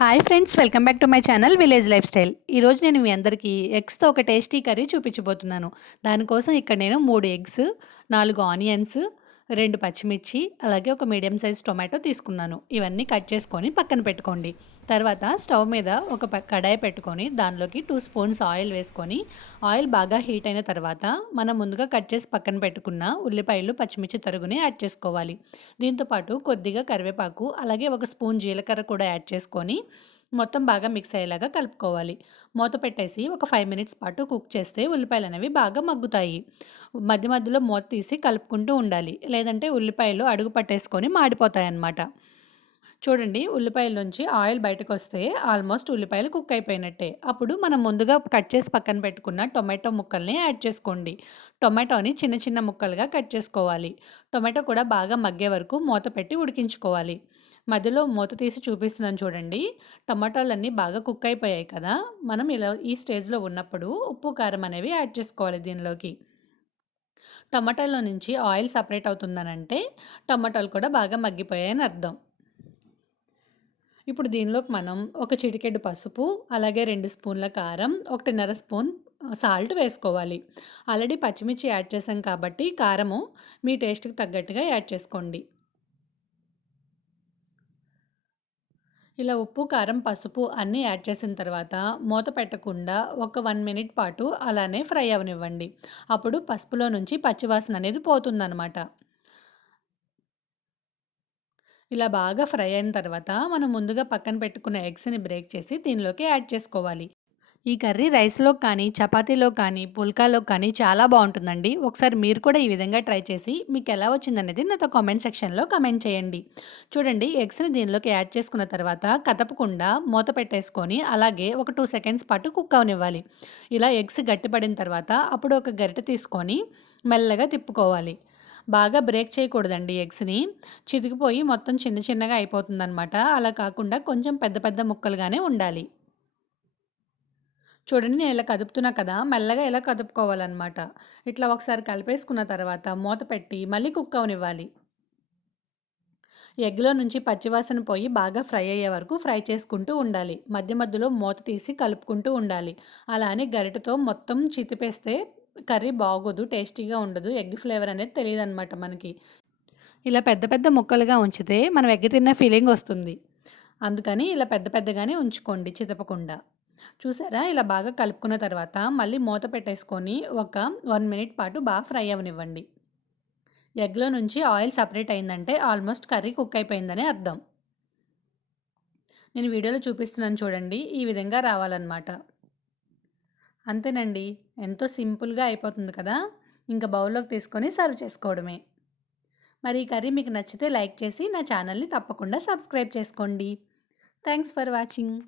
Hi friends, welcome back to my channel village life style. ఈరోజు నేను మీ అందరికీ ఎగ్స్తో ఒక టేస్టీ కర్రీ చూపించబోతున్నాను. దానికోసం ఇక్కడ నేను 3 ఎగ్స్, 4 ఆనియన్స్, 2 పచ్చిమిర్చి, అలాగే ఒక మీడియం సైజ్ టొమాటో తీసుకున్నాను. ఇవన్నీ కట్ చేసుకొని పక్కన పెట్టుకోండి. తర్వాత స్టవ్ మీద ఒక కడాయి పెట్టుకొని దానిలోకి 2 స్పూన్స్ ఆయిల్ వేసుకొని, ఆయిల్ బాగా హీట్ అయిన తర్వాత మనం ముందుగా కట్ చేసి పక్కన పెట్టుకున్న ఉల్లిపాయలు, పచ్చిమిర్చి తరుగుని యాడ్ చేసుకోవాలి. దీంతోపాటు కొద్దిగా కరివేపాకు, అలాగే ఒక స్పూన్ జీలకర్ర కూడా యాడ్ చేసుకొని మొత్తం బాగా మిక్స్ అయ్యేలాగా కలుపుకోవాలి. మూత పెట్టేసి ఒక 5 మినిట్స్ పాటు కుక్ చేస్తే ఉల్లిపాయలు అనేవి బాగా మగ్గుతాయి. మధ్య మధ్యలో మూత తీసి కలుపుకుంటూ ఉండాలి, లేదంటే ఉల్లిపాయలు అడుగు పట్టేసుకొని మాడిపోతాయి అన్నమాట. చూడండి, ఉల్లిపాయల నుంచి ఆయిల్ బయటకు వస్తే ఆల్మోస్ట్ ఉల్లిపాయలు కుక్ అయిపోయినట్టే. అప్పుడు మనం ముందుగా కట్ చేసి పక్కన పెట్టుకున్న టొమాటో ముక్కల్ని యాడ్ చేసుకోండి. టొమాటోని చిన్న చిన్న ముక్కలుగా కట్ చేసుకోవాలి. టొమాటో కూడా బాగా మగ్గే వరకు మూత పెట్టి ఉడికించుకోవాలి. మధ్యలో మూత తీసి చూపిస్తున్నాను చూడండి. టమాటాలన్నీ బాగా కుక్ అయిపోయాయి కదా. మనం ఇలా ఈ స్టేజ్లో ఉన్నప్పుడు ఉప్పు, కారం అనేవి యాడ్ చేసుకోవాలి దీనిలోకి. టమాటాలో నుంచి ఆయిల్ సపరేట్ అవుతుందనంటే టమాటాలు కూడా బాగా మగ్గిపోయాయని అర్థం. ఇప్పుడు దీనిలోకి మనం ఒక చిటికెడు పసుపు, అలాగే 2 స్పూన్ల కారం, 1.5 స్పూన్ సాల్ట్ వేసుకోవాలి. ఆల్రెడీ పచ్చిమిర్చి యాడ్ చేసాం కాబట్టి కారము మీ టేస్ట్కి తగ్గట్టుగా యాడ్ చేసుకోండి. ఇలా ఉప్పు, కారం, పసుపు అన్నీ యాడ్ చేసిన తర్వాత మూత పెట్టకుండా ఒక 1 మినిట్ పాటు అలానే ఫ్రై అవనివ్వండి. అప్పుడు పసుపులో నుంచి పచ్చివాసన అనేది పోతుందనమాట. ఇలా బాగా ఫ్రై అయిన తర్వాత మనం ముందుగా పక్కన పెట్టుకున్న ఎగ్స్ని బ్రేక్ చేసి దీనిలోకి యాడ్ చేసుకోవాలి. ఈ కర్రీ రైస్లో కానీ, చపాతీలో కానీ, పుల్కాలో కానీ చాలా బాగుంటుందండి. ఒకసారి మీరు కూడా ఈ విధంగా ట్రై చేసి మీకు ఎలా వచ్చిందనేది నాతో కామెంట్ సెక్షన్లో కామెంట్ చేయండి. చూడండి, ఎగ్స్ని దీనిలోకి యాడ్ చేసుకున్న తర్వాత కదపకుండా మూత పెట్టేసుకొని అలాగే ఒక 2 సెకండ్స్ పాటు కుక్ అవనివ్వాలి. ఇలా ఎగ్స్ గట్టిపడిన తర్వాత అప్పుడు ఒక గరిటె తీసుకొని మెల్లగా తిప్పుకోవాలి. బాగా బ్రేక్ చేయకూడదండి ఎగ్స్ని. చితికిపోయి మొత్తం చిన్న చిన్నగా అయిపోతుందనమాట. అలా కాకుండా కొంచెం పెద్ద పెద్ద ముక్కలుగానే ఉండాలి. చూడండి, నేను ఇలా కదుపుతున్నా కదా, మెల్లగా ఇలా కదుపుకోవాలన్నమాట. ఇట్లా ఒకసారి కలిపేసుకున్న తర్వాత మూత పెట్టి మళ్ళీ కుక్ అవనివ్వాలి. ఎగ్‌లో నుంచి పచ్చివాసన పోయి బాగా ఫ్రై అయ్యే వరకు ఫ్రై చేసుకుంటూ ఉండాలి. మధ్య మధ్యలో మూత తీసి కలుపుకుంటూ ఉండాలి. అలా అని గరిటెతో మొత్తం చితిపేస్తే కర్రీ బాగోదు, టేస్టీగా ఉండదు. ఎగ్ ఫ్లేవర్ అనేది తెలీదనమాట మనకి. ఇలా పెద్ద పెద్ద ముక్కలుగా ఉంచితే మనం ఎగ్ తిన్న ఫీలింగ్ వస్తుంది. అందుకని ఇలా పెద్ద పెద్దగానే ఉంచుకోండి చితపకుండా. చూసారా, ఇలా బాగా కలుపుకున్న తర్వాత మళ్ళీ మూత పెట్టేసుకొని ఒక 1 మినిట్ పాటు బాగా ఫ్రై అవ్వనివ్వండి. ఎగ్‌లో నుంచి ఆయిల్ సపరేట్ అయిందంటే ఆల్మోస్ట్ కర్రీ కుక్ అయిపోయిందని అర్థం. నేను వీడియోలో చూపిస్తున్నాను చూడండి, ఈ విధంగా రావాలన్నమాట. అంతేనండి, ఎంతో సింపుల్‌గా అయిపోతుంది కదా. ఇంకా బౌల్‌లోకి తీసుకొని సర్వ్ చేసుకోవడమే. మరి ఈ కర్రీ మీకు నచ్చితే లైక్ చేసి నా ఛానల్‌ని తప్పకుండా సబ్స్క్రైబ్ చేసుకోండి. Thanks for watching.